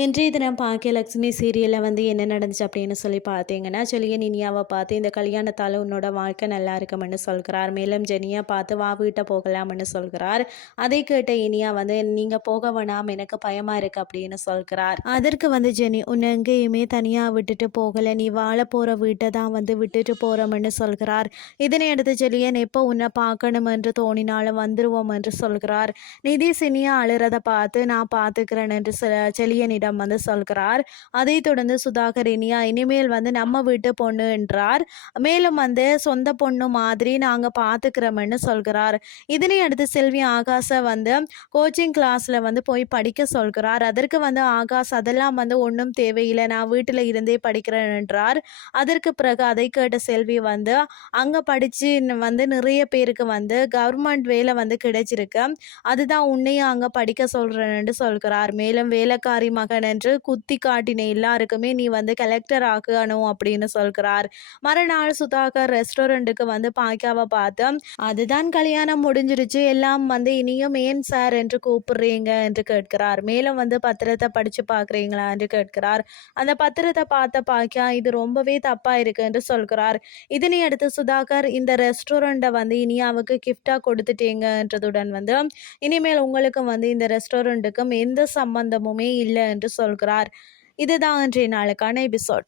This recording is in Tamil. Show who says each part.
Speaker 1: இன்றைய தினம் பாக்கியலட்சுமி சீரியலில் வந்து என்ன நடந்துச்சு அப்படின்னு சொல்லி பார்த்தீங்கன்னா செலியன் இனியாவை பார்த்து இந்த கல்யாணத்தால் உன்னோட வாழ்க்கை நல்லா இருக்கும்னு சொல்கிறார். மேலும் ஜெனியா பார்த்து வா வீட்டை போகலாம்னு சொல்கிறார். அதை கேட்ட இனியா வந்து நீங்கள் போக வேணாம் எனக்கு பயமாக இருக்கு அப்படின்னு சொல்கிறார். அதற்கு வந்து ஜெனி உன்னை எங்கேயுமே தனியாக விட்டுட்டு போகலை. நீ வாழ போகிற வீட்டை தான் வந்து விட்டுட்டு போகிறோம்னு சொல்கிறார். இதனை அடுத்து ஜெலியன் எப்போ உன்னை பார்க்கணும் என்று தோணினாலும் வந்துருவோம் என்று சொல்கிறார். நிதி சினியா அழுறதை பார்த்து நான் பார்த்துக்கிறேன் என்று செலியன் செலியனிடம் வந்து சொல்கிறார். அதைத் தொடர்ந்து சுதாகர் இனியா இனிமேல் வந்து நம்ம வீட்டு பொண்ணு என்றார். மேலும் வந்து சொந்த பொண்ணு மாதிரி நாங்கள் பார்த்துக்கிறோம்னு சொல்கிறார். இதனை அடுத்து செல்வி ஆகாஷை வந்து கோச்சிங் கிளாஸில் வந்து போய் படிக்க சொல்கிறார். அதற்கு வந்து ஆகாஷ் அதெல்லாம் வந்து ஒன்றும் தேவையில்லை. நான் வீட்டில் இருந்தே படிக்கிறேன் என்றார். அதற்கு பிறகு அதை கேட்ட செல்வி வந்து அங்கே படித்து வந்து நிறைய பேருக்கு வந்து கவர்மெண்ட் வேலை வந்து கிடைச்சிருக்கு. அதுதான் உன்னையும் அங்கே படிக்க சொல்கிறேன்னு சொல்கிறார். மேலும் வேலைக்காரி மகன் என்று குத்தி காட்டின எல்லாருக்குமே நீ வந்து கலெக்டர் ஆகணும் அப்படின்னு சொல்கிறார். மறுநாள் சுதாகர் ரெஸ்டாரண்ட்டுக்கு வந்து பாக்கியாவை பார்த்து அதுதான் கல்யாணம் முடிஞ்சிருச்சு. எல்லாம் வந்து இனியும் ஏன் சார்? என்று கூப்பிடுறீங்க என்று கேட்கிறார். மேலும் வந்து பத்திரத்தை படித்து பார்க்குறீங்களா? என்று கேட்கிறார். அந்த பத்திரத்தை பார்த்த பாக்கியா இது ரொம்பவே தப்பாக இருக்கு என்று சொல்கிறார். இதனை அடுத்து சுதாகர் இந்த ரெஸ்டாரண்ட்டை வந்து இனியாவுக்கு கிஃப்டாக கொடுத்துட்டீங்கன்றதுடன் வந்து இனிமேல் உங்களுக்கும் வந்து இந்த ரெஸ்டாரண்ட்டுக்கும் எந்த சம்பந்தமுமே இல்லை என்று சொல்கிறார். இதுதான் இன்றைய நாளுக்கான எபிசோட்.